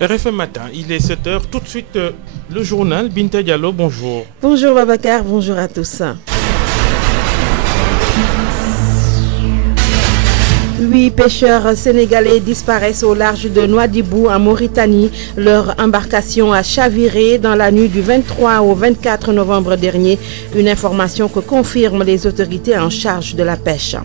RFM Matin, il est 7h. Tout de suite, le journal. Binta Diallo, bonjour. Bonjour Babacar, bonjour à tous. 8 pêcheurs sénégalais disparaissent au large de Nouadhibou en Mauritanie. Leur embarcation a chaviré dans la nuit du 23 au 24 novembre dernier. Une information que confirment les autorités en charge de la pêche.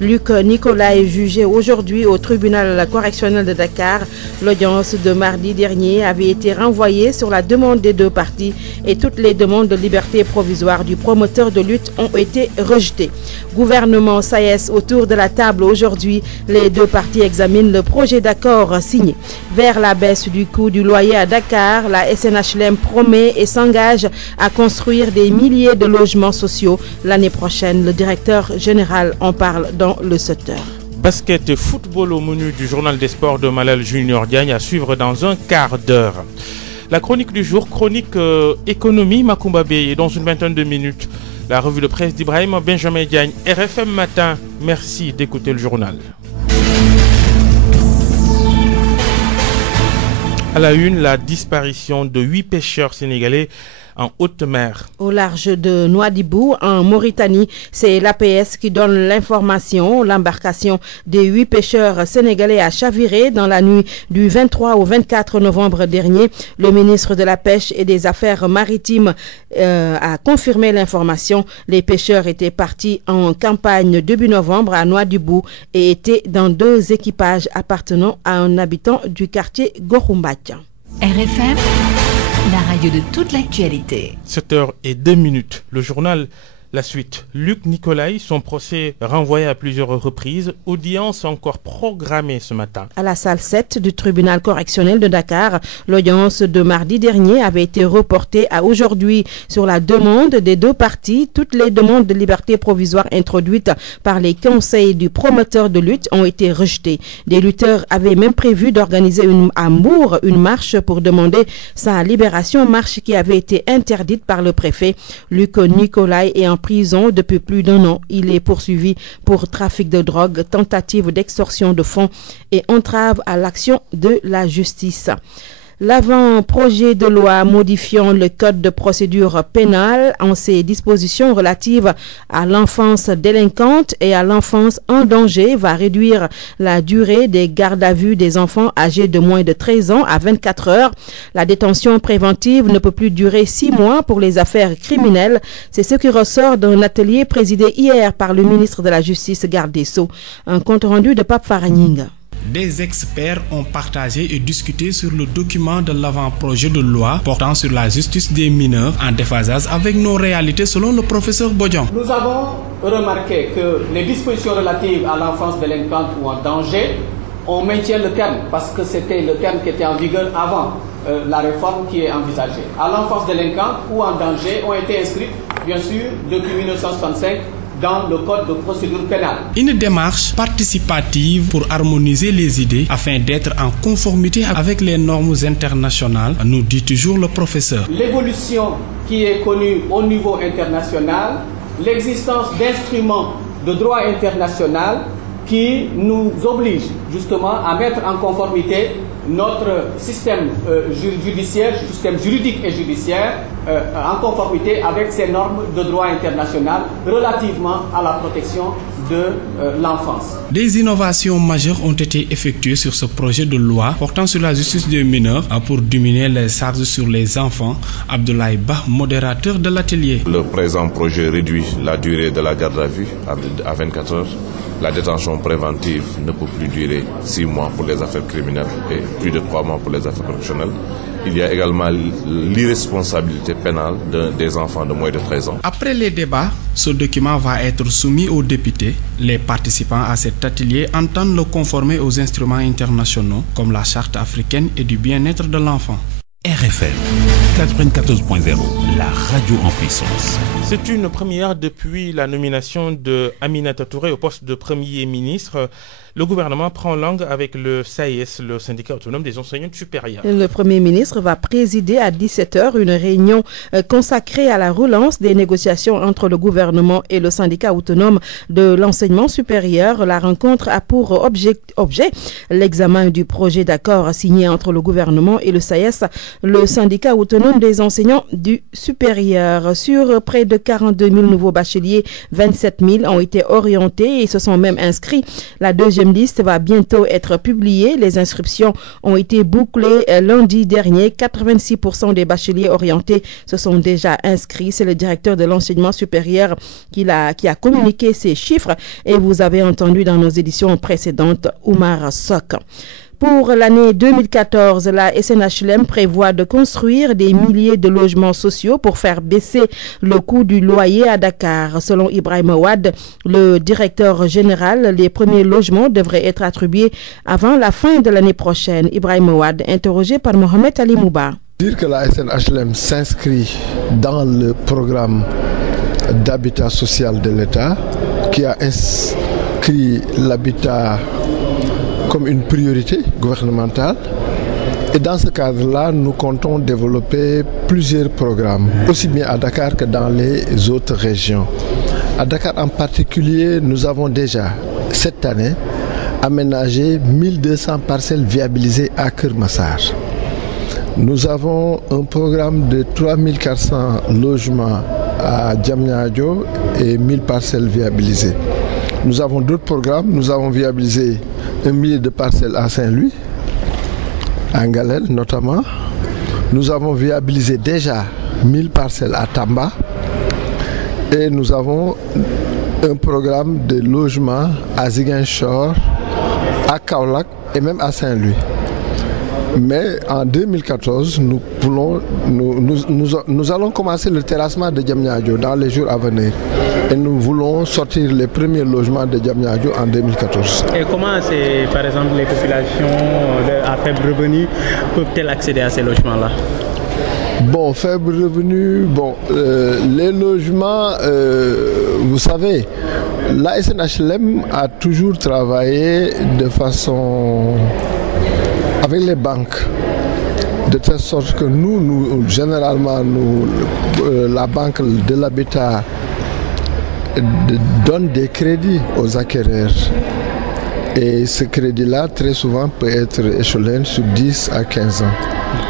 Luc Nicolas est jugé aujourd'hui au tribunal correctionnel de Dakar. L'audience de mardi dernier avait été renvoyée sur la demande des deux parties et toutes les demandes de liberté provisoire du promoteur de lutte ont été rejetées. Gouvernement SAES autour de la table aujourd'hui. Les deux parties examinent le projet d'accord signé. Vers la baisse du coût du loyer à Dakar, la SNHLM promet et s'engage à construire des milliers de logements sociaux l'année prochaine. Le directeur général en parle dans le secteur. Basket et football au menu du journal des sports de Malal Junior Diagne à suivre dans un quart d'heure. La chronique du jour, chronique économie Makumba Beye dans une vingtaine de minutes. La revue de presse d'Ibrahim Benjamin Diagne, RFM Matin. Merci d'écouter le journal. À la une, la disparition de 8 pêcheurs sénégalais en haute mer. Au large de Nouadhibou, en Mauritanie, c'est l'APS qui donne l'information. L'embarcation des 8 pêcheurs sénégalais a chaviré dans la nuit du 23 au 24 novembre dernier. Le ministre de la Pêche et des Affaires maritimes a confirmé l'information. Les pêcheurs étaient partis en campagne début novembre à Nouadhibou et étaient dans 2 équipages appartenant à un habitant du quartier Gorumbach. RFM, la radio de toute l'actualité. 7h02. Le journal, la suite. Luc Nicolai, son procès renvoyé à plusieurs reprises. Audience encore programmée ce matin. À la salle 7 du tribunal correctionnel de Dakar, l'audience de mardi dernier avait été reportée à aujourd'hui sur la demande des deux parties. Toutes les demandes de liberté provisoire introduites par les conseils du promoteur de lutte ont été rejetées. Des lutteurs avaient même prévu d'organiser à Mour une marche pour demander sa libération, marche qui avait été interdite par le préfet. Luc Nicolai est en prison depuis plus d'1 an. Il est poursuivi pour trafic de drogue, tentative d'extorsion de fonds et entrave à l'action de la justice. L'avant-projet de loi modifiant le code de procédure pénale en ses dispositions relatives à l'enfance délinquante et à l'enfance en danger va réduire la durée des gardes à vue des enfants âgés de moins de 13 ans à 24 heures. La détention préventive ne peut plus durer 6 mois pour les affaires criminelles. C'est ce qui ressort d'un atelier présidé hier par le ministre de la Justice, garde des Sceaux. Un compte rendu de Pape Faragning. Des experts ont partagé et discuté sur le document de l'avant-projet de loi portant sur la justice des mineurs en déphasage avec nos réalités selon le professeur Bodian. Nous avons remarqué que les dispositions relatives à l'enfance délinquante ou en danger, on maintient le terme parce que c'était le terme qui était en vigueur avant la réforme qui est envisagée. À l'enfance délinquante ou en danger ont été inscrites, bien sûr, depuis 1965, dans le code de procédure pénale. Une démarche participative pour harmoniser les idées afin d'être en conformité avec les normes internationales, nous dit toujours le professeur. L'évolution qui est connue au niveau international, l'existence d'instruments de droit international qui nous oblige justement à mettre en conformité notre système judiciaire, système juridique et judiciaire, en conformité avec ces normes de droit international relativement à la protection de l'enfance. Des innovations majeures ont été effectuées sur ce projet de loi portant sur la justice des mineurs pour diminuer les charges sur les enfants. Abdoulaye Ba, modérateur de l'atelier. Le présent projet réduit la durée de la garde à vue à 24 heures. La détention préventive ne peut plus durer 6 mois pour les affaires criminelles et plus de 3 mois pour les affaires professionnelles. Il y a également l'irresponsabilité pénale des enfants de moins de 13 ans. Après les débats, ce document va être soumis aux députés. Les participants à cet atelier entendent le conformer aux instruments internationaux comme la Charte africaine et du bien-être de l'enfant. RFM 94.0, la radio en puissance. C'est une première depuis la nomination de Aminata Touré au poste de Premier ministre. Le gouvernement prend langue avec le SAES, le syndicat autonome des enseignants supérieurs. Le Premier ministre va présider à 17h une réunion consacrée à la relance des négociations entre le gouvernement et le syndicat autonome de l'enseignement supérieur. La rencontre a pour objet l'examen du projet d'accord signé entre le gouvernement et le SAES, le syndicat autonome des enseignants du supérieur. Sur près de 42 000 nouveaux bacheliers, 27 000 ont été orientés et se sont même inscrits. La deuxième liste va bientôt être publiée. Les inscriptions ont été bouclées lundi dernier. 86% des bacheliers orientés se sont déjà inscrits. C'est le directeur de l'enseignement supérieur qui a communiqué ces chiffres et vous avez entendu dans nos éditions précédentes Oumar Sok. Pour l'année 2014, la SNHLM prévoit de construire des milliers de logements sociaux pour faire baisser le coût du loyer à Dakar. Selon Ibrahim Ouad, le directeur général, les premiers logements devraient être attribués avant la fin de l'année prochaine. Ibrahim Ouad, interrogé par Mohamed Ali Mouba. Dire que la SNHLM s'inscrit dans le programme d'habitat social de l'État qui a inscrit l'habitat comme une priorité gouvernementale. Et dans ce cadre-là, nous comptons développer plusieurs programmes, aussi bien à Dakar que dans les autres régions. À Dakar en particulier, nous avons déjà, cette année, aménagé 1200 parcelles viabilisées à Kermassar. Nous avons un programme de 3400 logements à Diamniadio et 1000 parcelles viabilisées. Nous avons d'autres programmes. Nous avons viabilisé 1 millier de parcelles à Saint-Louis, à Ngalel notamment. Nous avons viabilisé déjà 1000 parcelles à Tamba. Et nous avons un programme de logement à Ziguinchor, à Kaolack et même à Saint-Louis. Mais en 2014, nous allons commencer le terrassement de Diamniadio dans les jours à venir. Et nous voulons sortir les premiers logements de Diamniadio en 2014. Et comment, par exemple, les populations à faible revenu peuvent-elles accéder à ces logements-là? Bon, faible revenu, les logements, vous savez, la SNHLM a toujours travaillé de façon avec les banques, de telle sorte que généralement, la banque de l'habitat donne des crédits aux acquéreurs. Et ce crédit-là, très souvent, peut être échelonné sur 10 à 15 ans.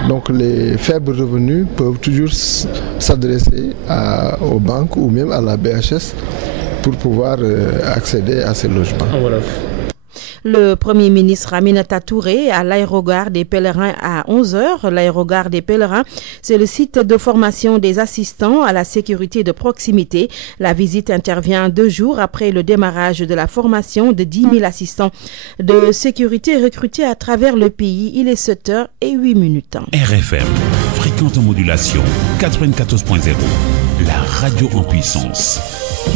Donc les faibles revenus peuvent toujours s'adresser aux banques ou même à la BHS pour pouvoir accéder à ces logements. Voilà. Le Premier ministre Aminata Touré à l'aérogare des Pèlerins à 11h. L'aérogare des Pèlerins, c'est le site de formation des assistants à la sécurité de proximité. La visite intervient 2 jours après le démarrage de la formation de 10 000 assistants de sécurité recrutés à travers le pays. Il est 7h08. RFM, fréquente modulation 94.0, la radio en puissance.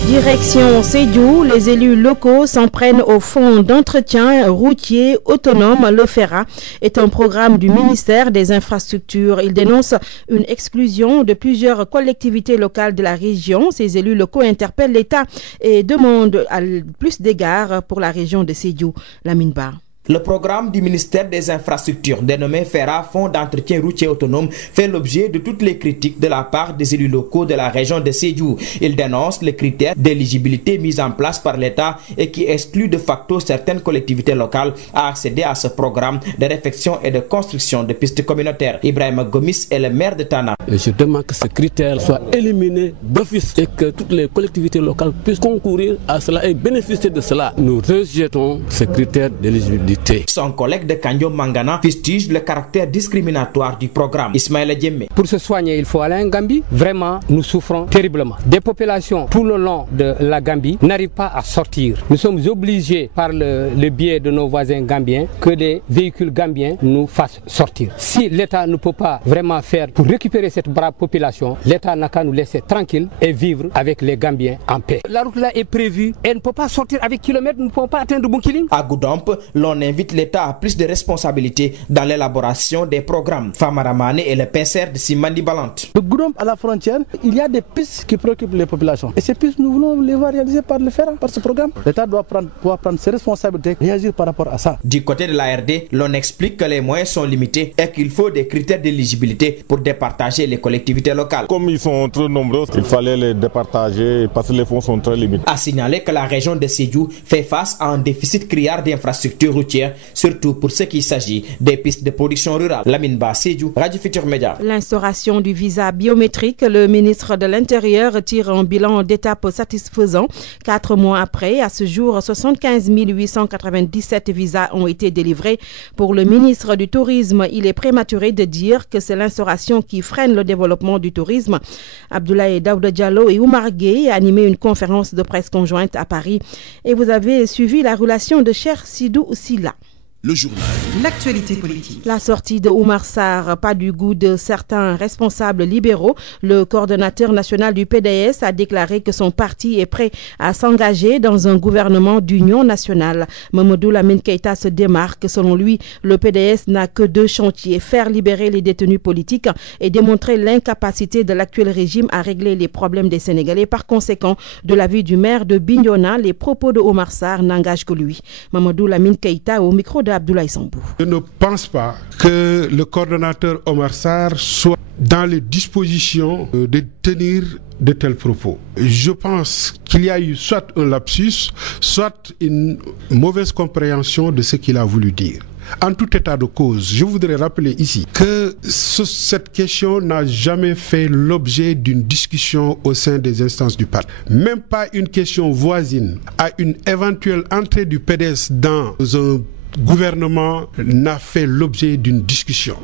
Direction Sédhiou, les élus locaux s'en prennent au fonds d'entretien routier autonome. Le FERA est un programme du ministère des Infrastructures. Il dénonce une exclusion de plusieurs collectivités locales de la région. Ces élus locaux interpellent l'État et demandent plus d'égards pour la région de Sédhiou. Lamine Ba. Le programme du ministère des Infrastructures, dénommé FERA, Fonds d'entretien routier autonome, fait l'objet de toutes les critiques de la part des élus locaux de la région de Sédhiou. Il dénonce les critères d'éligibilité mis en place par l'État et qui excluent de facto certaines collectivités locales à accéder à ce programme de réfection et de construction de pistes communautaires. Ibrahim Gomis est le maire de Tana. Je demande que ce critère soit éliminé d'office et que toutes les collectivités locales puissent concourir à cela et bénéficier de cela. Nous rejetons ce critère d'éligibilité. Son collègue de Kanyo Mangana fustige le caractère discriminatoire du programme. Ismaël Djemé. Pour se soigner, il faut aller en Gambie. Vraiment, nous souffrons terriblement. Des populations tout le long de la Gambie n'arrivent pas à sortir. Nous sommes obligés par le biais de nos voisins gambiens que les véhicules gambiens nous fassent sortir. Si l'État ne peut pas vraiment faire pour récupérer cette brave population, l'État n'a qu'à nous laisser tranquille et vivre avec les Gambiens en paix. La route là est prévue, elle ne peut pas sortir avec kilomètres, nous ne pouvons pas atteindre Bunkiling. À Goudomp, l'on invite l'État à plus de responsabilités dans l'élaboration des programmes. Famara Mané est le PCR de Simandi Balante. De Goudomp à la frontière, il y a des pistes qui préoccupent les populations. Et ces pistes, nous voulons les voir réalisées par le FERA, par ce programme. L'État doit prendre ses responsabilités, réagir par rapport à ça. Du côté de l'ARD, l'on explique que les moyens sont limités et qu'il faut des critères d'éligibilité pour départager les collectivités locales. Comme ils sont trop nombreux, il fallait les départager parce que les fonds sont très limités. A signaler que la région de Sédhiou fait face à un déficit criard d'infrastructures routières, surtout pour ce qui s'agit des pistes de production rurale. Lamine Ba, Sédhiou, Radio Futur Média. L'instauration du visa biométrique, le ministre de l'Intérieur tire un bilan d'étape satisfaisant. 4 mois après, à ce jour, 75 897 visas ont été délivrés. Pour le ministre du Tourisme, il est prématuré de dire que c'est l'instauration qui freine le développement du tourisme. Abdoulaye Daouda Diallo et Oumar Gueye animé une conférence de presse conjointe à Paris. Et vous avez suivi la relation de Cheikh Sidou Silla. Le journal. L'actualité politique. La sortie de Oumar Sarr, pas du goût de certains responsables libéraux. Le coordonnateur national du PDS a déclaré que son parti est prêt à s'engager dans un gouvernement d'union nationale. Mamadou Lamine Keïta se démarque. Selon lui, le PDS n'a que 2 chantiers. Faire libérer les détenus politiques et démontrer l'incapacité de l'actuel régime à régler les problèmes des Sénégalais. Par conséquent, de l'avis du maire de Bignona, les propos de Oumar Sarr n'engagent que lui. Mamadou Lamine Keïta au micro de Abdoulaye Sambou. Je ne pense pas que le coordonnateur Oumar Sarr soit dans les dispositions de tenir de tels propos. Je pense qu'il y a eu soit un lapsus, soit une mauvaise compréhension de ce qu'il a voulu dire. En tout état de cause, je voudrais rappeler ici que cette question n'a jamais fait l'objet d'une discussion au sein des instances du parti. Même pas une question voisine à une éventuelle entrée du PDS dans un gouvernement n'a fait l'objet d'une discussion.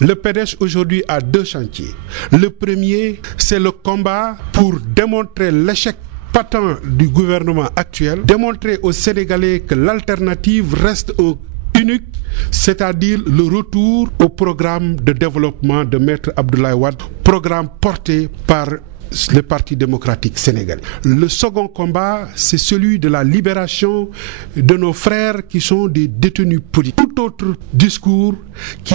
Le PDS aujourd'hui a 2 chantiers. Le premier, c'est le combat pour démontrer l'échec patent du gouvernement actuel, démontrer aux Sénégalais que l'alternative reste unique, c'est-à-dire le retour au programme de développement de Maître Abdoulaye Wade, programme porté par le Parti démocratique sénégalais. Le second combat, c'est celui de la libération de nos frères qui sont des détenus politiques. Tout autre discours qui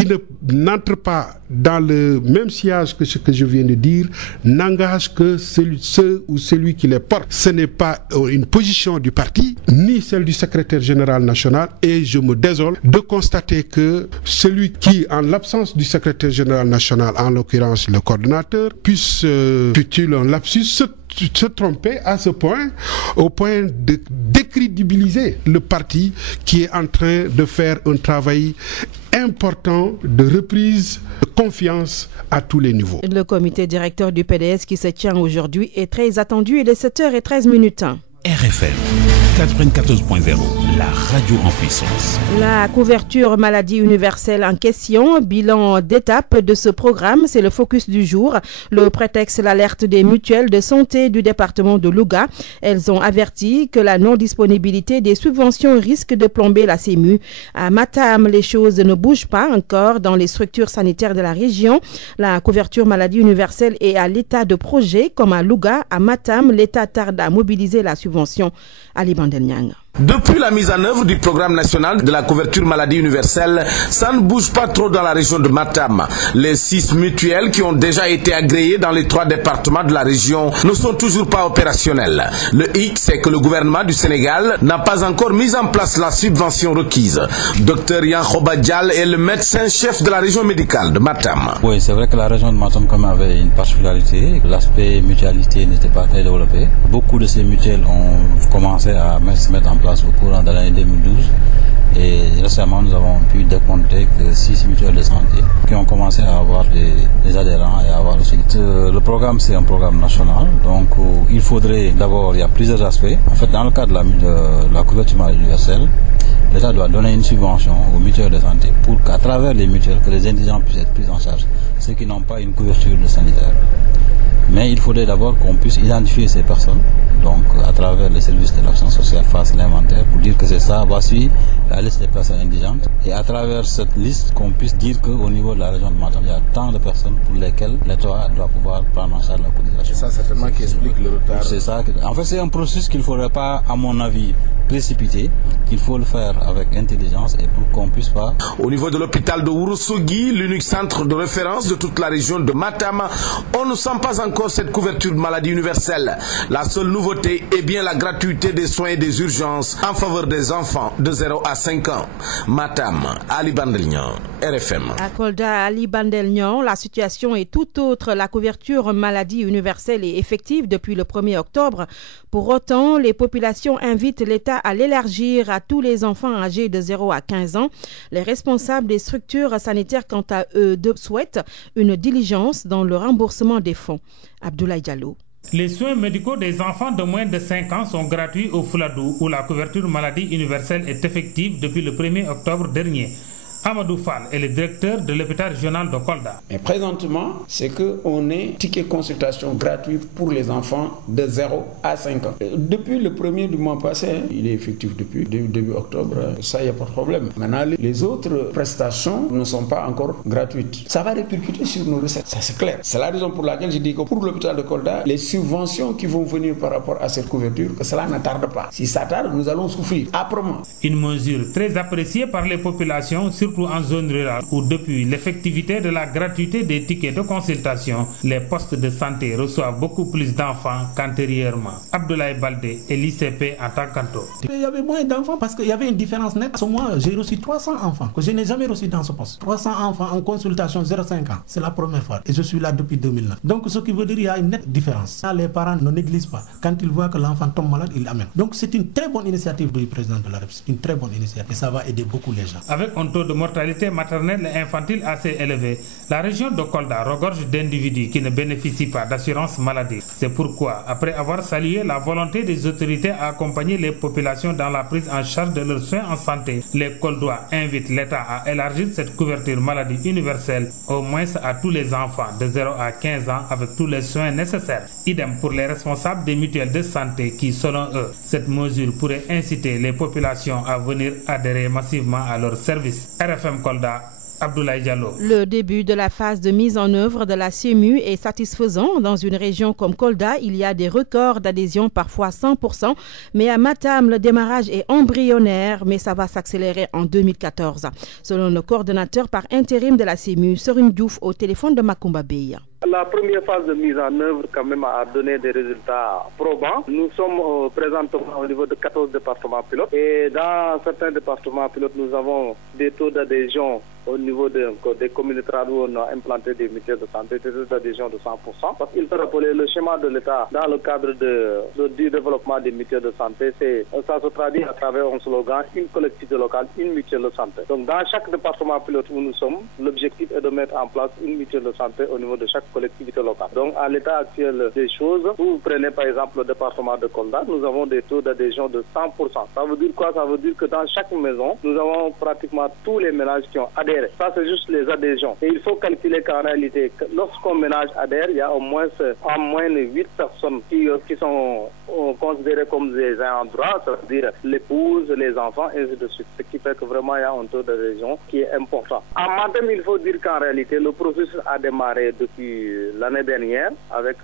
n'entre pas dans le même sillage que ce que je viens de dire n'engage que celui qui les porte. Ce n'est pas une position du parti, ni celle du secrétaire général national, et je me désole de constater que celui qui, en l'absence du secrétaire général national, en l'occurrence le coordonnateur, puisse un lapsus, se tromper à ce point, au point de décrédibiliser le parti qui est en train de faire un travail important de reprise de confiance à tous les niveaux. Le comité directeur du PDS qui se tient aujourd'hui est très attendu. Il est 7h13. RFM 94.0, la radio en puissance. La couverture maladie universelle en question, bilan d'étape de ce programme, c'est le focus du jour. Le prétexte, l'alerte des mutuelles de santé du département de Louga. Elles ont averti que la non-disponibilité des subventions risque de plomber la CEMU. À Matam, les choses ne bougent pas encore dans les structures sanitaires de la région. La couverture maladie universelle est à l'état de projet, comme à Louga. À Matam, l'État tarde à mobiliser la subvention. Ali Bandel-Niang. Depuis la mise en œuvre du programme national de la couverture maladie universelle, ça ne bouge pas trop dans la région de Matam. Les 6 mutuelles qui ont déjà été agréées dans les 3 départements de la région ne sont toujours pas opérationnelles. Le hic, c'est que le gouvernement du Sénégal n'a pas encore mis en place la subvention requise. Dr Yankhoba Dial est le médecin-chef de la région médicale de Matam. Oui, c'est vrai que la région de Matam comme avait une particularité. L'aspect mutualité n'était pas très développé. Beaucoup de ces mutuelles ont commencé à se mettre en place au courant de l'année 2012 et récemment nous avons pu décompter que 6 mutuelles de santé qui ont commencé à avoir des adhérents et à avoir aussi. Le programme c'est un programme national, donc il faudrait d'abord, il y a plusieurs aspects. En fait, dans le cadre de la couverture maladie universelle, l'État doit donner une subvention aux mutuelles de santé pour qu'à travers les mutuelles, que les indigents puissent être pris en charge, ceux qui n'ont pas une couverture de sanitaire. Mais il faudrait d'abord qu'on puisse identifier ces personnes, donc à travers les services de l'action sociale fassent l'inventaire pour dire que c'est ça, voici la liste des personnes indigentes, et à travers cette liste qu'on puisse dire qu'au niveau de la région de Matam, il y a tant de personnes pour lesquelles l'État doit pouvoir prendre en charge la cotisation. C'est ça certainement qui explique le retard. C'est ça. En fait, c'est un processus qu'il ne faudrait pas, à mon avis, précipité, qu'il faut le faire avec intelligence et pour qu'on puisse pas... Au niveau de l'hôpital de Ourossogui, l'unique centre de référence de toute la région de Matam, on ne sent pas encore cette couverture de maladie universelle. La seule nouveauté est bien la gratuité des soins et des urgences en faveur des enfants de 0 à 5 ans. Matam, Ali Bandelnian, RFM. À Kolda, Ali Bandelnian, la situation est tout autre. La couverture maladie universelle est effective depuis le 1er octobre. Pour autant, les populations invitent l'État à l'élargir à tous les enfants âgés de 0 à 15 ans. Les responsables des structures sanitaires, quant à eux, souhaitent une diligence dans le remboursement des fonds. Abdoulaye Diallo. Les soins médicaux des enfants de moins de 5 ans sont gratuits au Fouladou, où la couverture maladie universelle est effective depuis le 1er octobre dernier. Amadou Fall est le directeur de l'hôpital régional de Kolda. Mais présentement, c'est qu'on est ticket consultation gratuit pour les enfants de 0 à 5 ans. Depuis le 1er du mois passé, il est effectif depuis début octobre, ça, il n'y a pas de problème. Maintenant, les autres prestations ne sont pas encore gratuites. Ça va répercuter sur nos recettes, ça c'est clair. C'est la raison pour laquelle je dis que pour l'hôpital de Kolda, les subventions qui vont venir par rapport à cette couverture, que cela ne tarde pas. Si ça tarde, nous allons souffrir âprement. Une mesure très appréciée par les populations, surtout en zone rurale, où depuis l'effectivité de la gratuité des tickets de consultation, les postes de santé reçoivent beaucoup plus d'enfants qu'antérieurement. Abdoulaye Baldé est l'ICP en tant qu'anto. Il y avait moins d'enfants parce qu'il y avait une différence nette. Ce mois, j'ai reçu 300 enfants que je n'ai jamais reçus dans ce poste. 300 enfants en consultation 0,5 ans. C'est la première fois. Et je suis là depuis 2009. Donc ce qui veut dire qu'il y a une nette différence. Les parents ne négligent pas. Quand ils voient que l'enfant tombe malade, ils l'amènent. Donc c'est une très bonne initiative du président de la République. Une très bonne initiative. Et ça va aider beaucoup les gens. Avec un taux de mortalité maternelle et infantile assez élevé, la région de Kolda regorge d'individus qui ne bénéficient pas d'assurance maladie. C'est pourquoi, après avoir salué la volonté des autorités à accompagner les populations dans la prise en charge de leurs soins en santé, les Koldois invitent l'État à élargir cette couverture maladie universelle au moins à tous les enfants de 0 à 15 ans avec tous les soins nécessaires. Idem pour les responsables des mutuelles de santé qui, selon eux, cette mesure pourrait inciter les populations à venir adhérer massivement à leurs services. RFM Kolda, Abdoulaye Diallo. Le début de la phase de mise en œuvre de la CEMU est satisfaisant. Dans une région comme Kolda, il y a des records d'adhésion, parfois 100%. Mais à Matam, le démarrage est embryonnaire, mais ça va s'accélérer en 2014. Selon le coordonnateur par intérim de la CEMU, Serine Diouf, au téléphone de Makumba Beya. La première phase de mise en œuvre quand même a donné des résultats probants. Nous sommes présentement au niveau de 14 départements pilotes et dans certains départements pilotes, nous avons des taux d'adhésion au niveau des communautés où on a implanté des mutuelles de santé, des taux d'adhésion de 100%. Parce qu'il faut rappeler le schéma de l'État dans le cadre du développement des mutuelles de santé, ça se traduit à travers un slogan, une collectivité locale, une mutuelle de santé. Donc dans chaque département pilote où nous sommes, l'objectif est de mettre en place une mutuelle de santé au niveau de chaque collectivité locale. Donc à l'état actuel des choses, vous prenez par exemple le département de Kolda, nous avons des taux d'adhésion de 100%. Ça veut dire quoi? Ça veut dire que dans chaque maison, nous avons pratiquement tous les ménages qui ont adhéré. Ça c'est juste les adhésions. Et il faut calculer qu'en réalité, lorsqu'un ménage adhère, il y a au moins 8 personnes qui sont considérées comme des ayants droit, c'est-à-dire l'épouse, les enfants, et ainsi de suite. Ce qui fait que vraiment il y a un taux d'adhésion qui est important. En Matam, il faut dire qu'en réalité, le processus a démarré depuis l'année dernière avec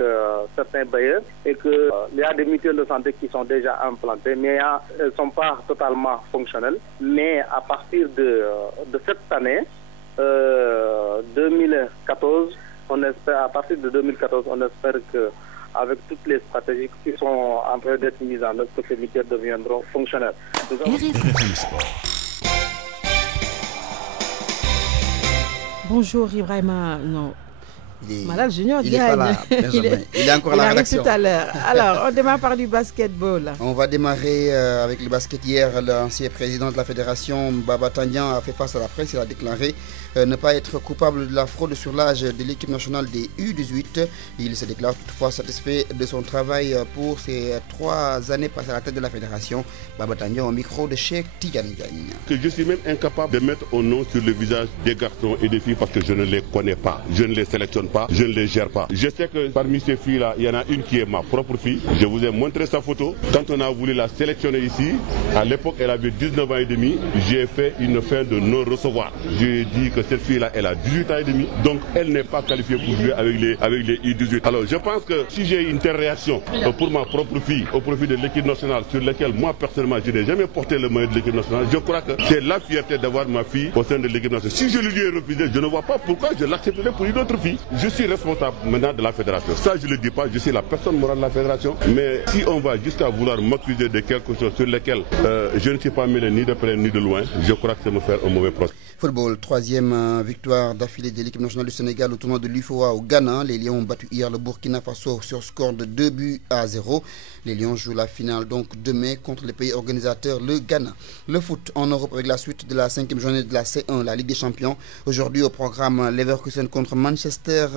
certains bailleurs et qu'il y a des mutuelles de santé qui sont déjà implantées, mais elles ne sont pas totalement fonctionnelles. Mais à partir de cette année, 2014, à partir de 2014, on espère que avec toutes les stratégies qui sont en train d'être mises en œuvre, que ces mutuelles deviendront fonctionnelles. Bonjour Ibrahima. Non. Malal Junior il est encore à la rédaction. Tout à l'heure. Alors, on démarre par du basketball. On va démarrer avec le basket. Hier, l'ancien président de la fédération, Baba Tandian, a fait face à la presse. Il a déclaré ne pas être coupable de la fraude sur l'âge de l'équipe nationale des U18. Il se déclare toutefois satisfait de son travail pour ces 3 années passées à la tête de la fédération. Baba Tandian au micro de Cheikh Tidiane Diagne. Je suis même incapable de mettre un nom sur le visage des garçons et des filles parce que je ne les connais pas, je ne les sélectionne pas, je ne les gère pas. Je sais que parmi ces filles-là, il y en a une qui est ma propre fille. Je vous ai montré sa photo. Quand on a voulu la sélectionner ici, à l'époque elle avait 19 ans et demi, j'ai fait une fin de non-recevoir. J'ai dit que cette fille-là, elle a 18 ans et demi, donc elle n'est pas qualifiée pour jouer avec les U18. Alors je pense que si j'ai une telle réaction pour ma propre fille au profit de l'équipe nationale sur laquelle moi personnellement je n'ai jamais porté le maillot de l'équipe nationale, je crois que c'est la fierté d'avoir ma fille au sein de l'équipe nationale. Si je lui ai refusé, je ne vois pas pourquoi je l'accepterai pour une autre fille. Je suis responsable maintenant de la fédération. Ça je ne le dis pas, je suis la personne morale de la fédération. Mais si on va jusqu'à vouloir m'accuser de quelque chose sur lequel je ne suis pas mêlé ni de près ni de loin, je crois que c'est me faire un mauvais procès. Football, 3e victoire d'affilée de l'équipe nationale du Sénégal au tournoi de l'UFOA au Ghana. Les Lions ont battu hier le Burkina Faso sur score de 2-0. Les Lions jouent la finale donc demain contre le pays organisateur, le Ghana. Le foot en Europe avec la suite de la 5e journée de la C1, la Ligue des Champions. Aujourd'hui au programme Leverkusen contre Manchester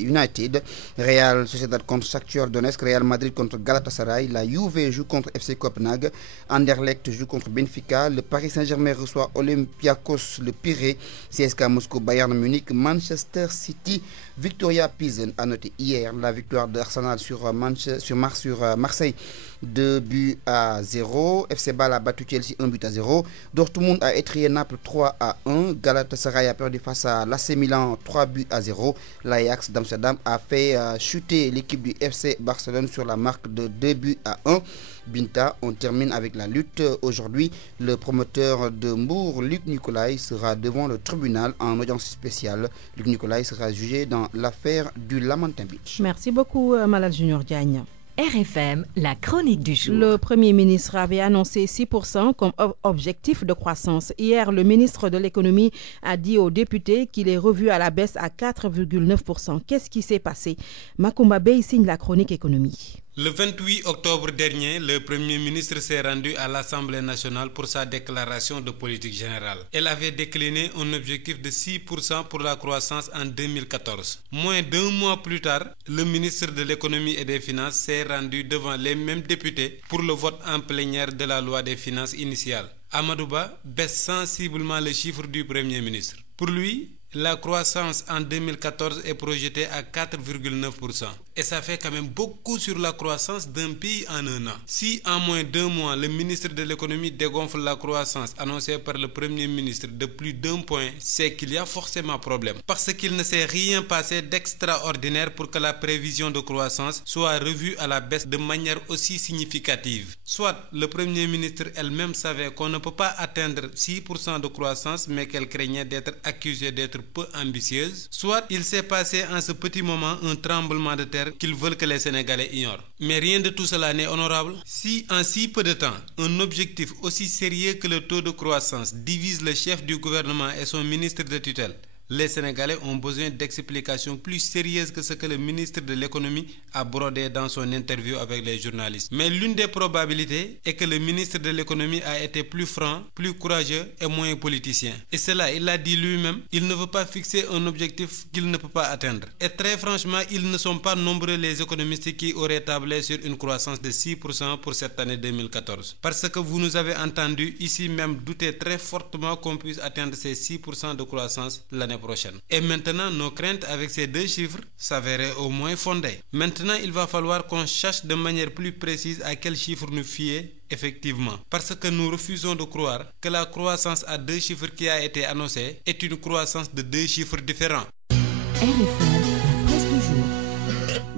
United, Real Sociedad contre Shakhtar Donetsk, Real Madrid contre Galatasaray, la Juve joue contre FC Copenhague, Anderlecht joue contre Benfica, le Paris Saint-Germain reçoit Olympiakos, le Pirée, CSKA Moscou, Bayern Munich, Manchester City, Victoria Pilsen. A noté hier la victoire d'Arsenal sur Marseille 2-0. FC Bâle a battu Chelsea 1-0. Dortmund a étrié Naples 3-1. Galatasaray a perdu face à l'AC Milan 3-0. L'Ajax d'Amsterdam a fait chuter l'équipe du FC Barcelone sur la marque de 2-1. Binta, on termine avec la lutte. Aujourd'hui, le promoteur de Mbour, Luc Nicolaï, sera devant le tribunal en audience spéciale. Luc Nicolaï sera jugé dans l'affaire du Lamentin Beach. Merci beaucoup, Malal Junior Diagne. RFM, la chronique du jour. Le Premier ministre avait annoncé 6% comme objectif de croissance. Hier, le ministre de l'économie a dit aux députés qu'il est revu à la baisse à 4,9%. Qu'est-ce qui s'est passé? Makumba Bey signe la chronique économie. Le 28 octobre dernier, le Premier ministre s'est rendu à l'Assemblée nationale pour sa déclaration de politique générale. Elle avait décliné un objectif de 6% pour la croissance en 2014. Moins d'un mois plus tard, le ministre de l'économie et des finances s'est rendu devant les mêmes députés pour le vote en plénière de la loi des finances initiale. Amadou Ba baisse sensiblement le chiffre du Premier ministre. Pour lui, la croissance en 2014 est projetée à 4,9%. Et ça fait quand même beaucoup sur la croissance d'un pays en un an. Si en moins d'un mois, le ministre de l'économie dégonfle la croissance annoncée par le Premier ministre de plus d'1 point, c'est qu'il y a forcément problème. Parce qu'il ne s'est rien passé d'extraordinaire pour que la prévision de croissance soit revue à la baisse de manière aussi significative. Soit le Premier ministre elle-même savait qu'on ne peut pas atteindre 6% de croissance, mais qu'elle craignait d'être accusée d'être peu ambitieuse, soit il s'est passé en ce petit moment un tremblement de terre qu'ils veulent que les Sénégalais ignorent. Mais rien de tout cela n'est honorable. Si en si peu de temps, un objectif aussi sérieux que le taux de croissance divise le chef du gouvernement et son ministre de tutelle, les Sénégalais ont besoin d'explications plus sérieuses que ce que le ministre de l'économie a brodé dans son interview avec les journalistes. Mais l'une des probabilités est que le ministre de l'économie a été plus franc, plus courageux et moins politicien. Et cela, il l'a dit lui-même, il ne veut pas fixer un objectif qu'il ne peut pas atteindre. Et très franchement, ils ne sont pas nombreux les économistes qui auraient tablé sur une croissance de 6% pour cette année 2014. Parce que vous nous avez entendu ici même douter très fortement qu'on puisse atteindre ces 6% de croissance l'année prochaine. Et maintenant, nos craintes avec ces deux chiffres s'avéraient au moins fondées. Maintenant, il va falloir qu'on cherche de manière plus précise à quel chiffre nous fier effectivement. Parce que nous refusons de croire que la croissance à 2 chiffres qui a été annoncée est une croissance de 2 chiffres différents.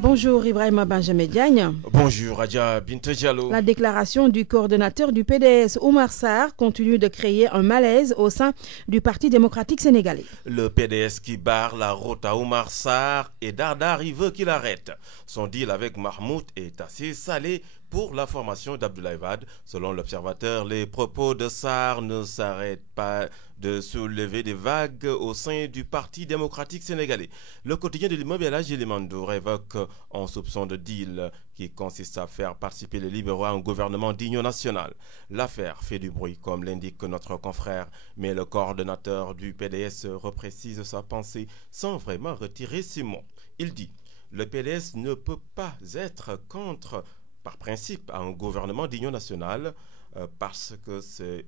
Bonjour Ibrahima Benjamin Diagne. Bonjour Adja Binte Diallo. La déclaration du coordonnateur du PDS, Oumar Sarr, continue de créer un malaise au sein du Parti démocratique sénégalais. Le PDS qui barre la route à Oumar Sarr et Dardar, il veut qu'il arrête. Son deal avec Mahmoud est assez salé pour la formation d'Abdoulaye Wade. Selon l'observateur, les propos de Sarr ne s'arrêtent pas de soulever des vagues au sein du Parti démocratique sénégalais. Le quotidien de l'immobilier Gélimando évoque un soupçon de deal qui consiste à faire participer les libéraux à un gouvernement d'union nationale. L'affaire fait du bruit, comme l'indique notre confrère, mais le coordonnateur du PDS reprécise sa pensée sans vraiment retirer ses mots. Il dit « Le PDS ne peut pas être contre, par principe, à un gouvernement d'union nationale parce que c'est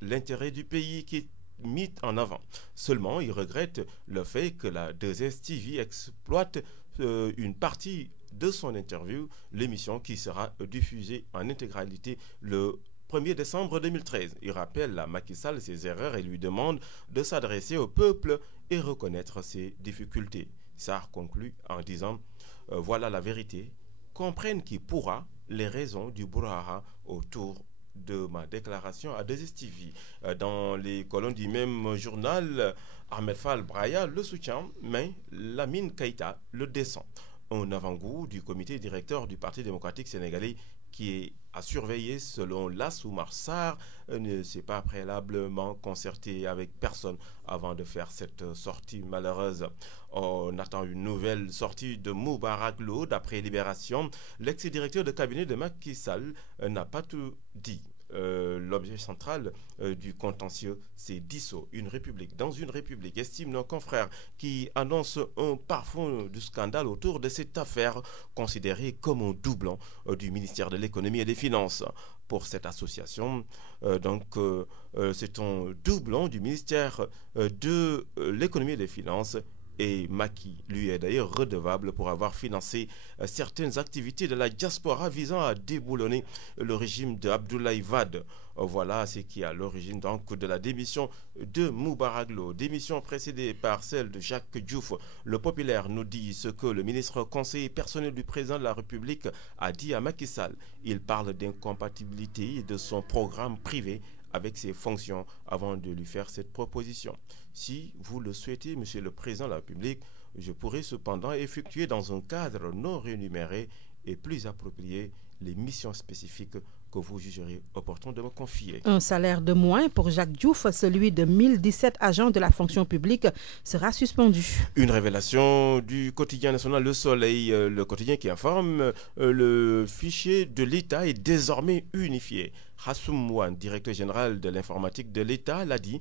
l'intérêt du pays qui est mis en avant. Seulement, il regrette le fait que la 2STV exploite une partie de son interview, l'émission qui sera diffusée en intégralité le 1er décembre 2013. Il rappelle à Macky Sall ses erreurs et lui demande de s'adresser au peuple et reconnaître ses difficultés. Sarr conclut en disant « Voilà la vérité, comprenne qui pourra les raisons du brouhaha autour de ma déclaration à 2STV. » Dans les colonnes du même journal, Ahmed Fall Braya le soutient, mais Lamine Keïta le descend. Un avant-goût du comité directeur du Parti démocratique sénégalais qui est à surveiller selon Oumar Sarr ne s'est pas préalablement concerté avec personne avant de faire cette sortie malheureuse. On attend une nouvelle sortie de Moubarak Lô. D'après Libération, l'ex-directeur de cabinet de Macky Sall n'a pas tout dit. L'objet central du contentieux, c'est dissous une république dans une république, estime nos confrères qui annonce un parfum du scandale autour de cette affaire considérée comme un doublon du ministère de l'économie et des finances. Pour cette association, c'est un doublon du ministère de l'économie et des finances. Et Macky lui est d'ailleurs redevable pour avoir financé certaines activités de la diaspora visant à déboulonner le régime de Abdoulaye Wade. Voilà ce qui est à l'origine donc de la démission de Moubarak Lô. Démission précédée par celle de Jacques Diouf. Le Populaire nous dit ce que le ministre conseiller personnel du président de la République a dit à Macky Sall. Il parle d'incompatibilité de son programme privé avec ses fonctions avant de lui faire cette proposition. Si vous le souhaitez, Monsieur le Président de la République, je pourrais cependant effectuer dans un cadre non rémunéré et plus approprié les missions spécifiques que vous jugerez opportun de me confier. Un salaire de moins pour Jacques Diouf, celui de 1017 agents de la fonction publique, sera suspendu. Une révélation du quotidien national Le Soleil, le quotidien qui informe le fichier de l'État est désormais unifié. Hassoum Ouane, directeur général de l'informatique de l'État, l'a dit,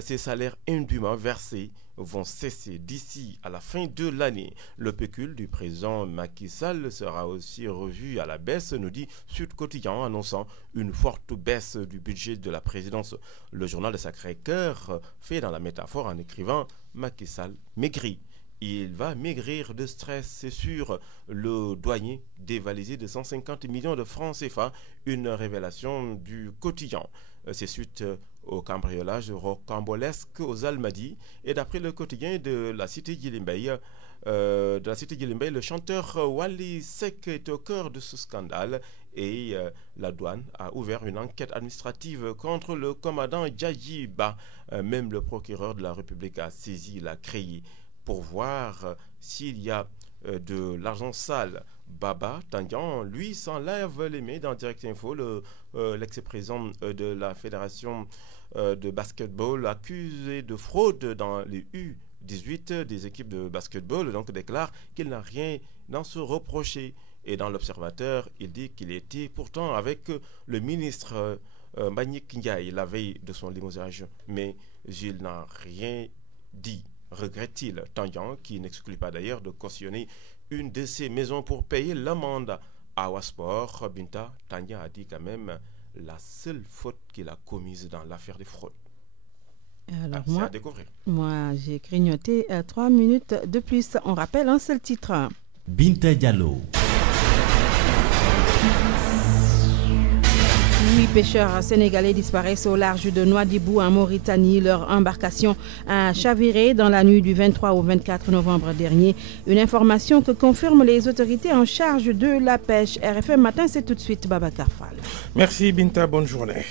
ces salaires indûment versés vont cesser d'ici à la fin de l'année. Le pécule du président Macky Sall sera aussi revu à la baisse, nous dit Sud Quotidien, annonçant une forte baisse du budget de la présidence. Le journal de Sacré-Cœur fait dans la métaphore en écrivant Macky Sall maigrit. Il va maigrir de stress, c'est sûr. Le douanier dévalisé de 150 millions de francs CFA, une révélation du quotidien. C'est suite au cambriolage rocambolesque aux Almadies. Et d'après le quotidien de la cité Djilimbaye, le chanteur Wally Seck est au cœur de ce scandale et la douane a ouvert une enquête administrative contre le commandant Djadjiba. Même le procureur de la République a saisi la CREI pour voir s'il y a de l'argent sale. Baba Tandian, lui, s'enlève les mains dans Direct Info. L'ex-président de la fédération de basketball accusé de fraude dans les U18 des équipes de basketball, donc déclare qu'il n'a rien à se reprocher. Et dans l'Observateur, il dit qu'il était pourtant avec le ministre Mbagnick Ndiaye la veille de son limogeage, mais il n'a rien dit. Regrette-t-il, Tandian, qui n'exclut pas d'ailleurs de cautionner une de ses maisons pour payer l'amende à Wasport. Binta Tandian a dit quand même la seule faute qu'il a commise dans l'affaire des fraudes. Alors c'est à découvrir. Moi, j'ai grignoté 3 minutes de plus. On rappelle un seul titre. Binta Diallo. 8 pêcheurs sénégalais disparaissent au large de Nouadhibou en Mauritanie. Leur embarcation a chaviré dans la nuit du 23 au 24 novembre dernier. Une information que confirment les autorités en charge de la pêche. RFM Matin, c'est tout de suite Babacar Fall. Merci Binta, bonne journée.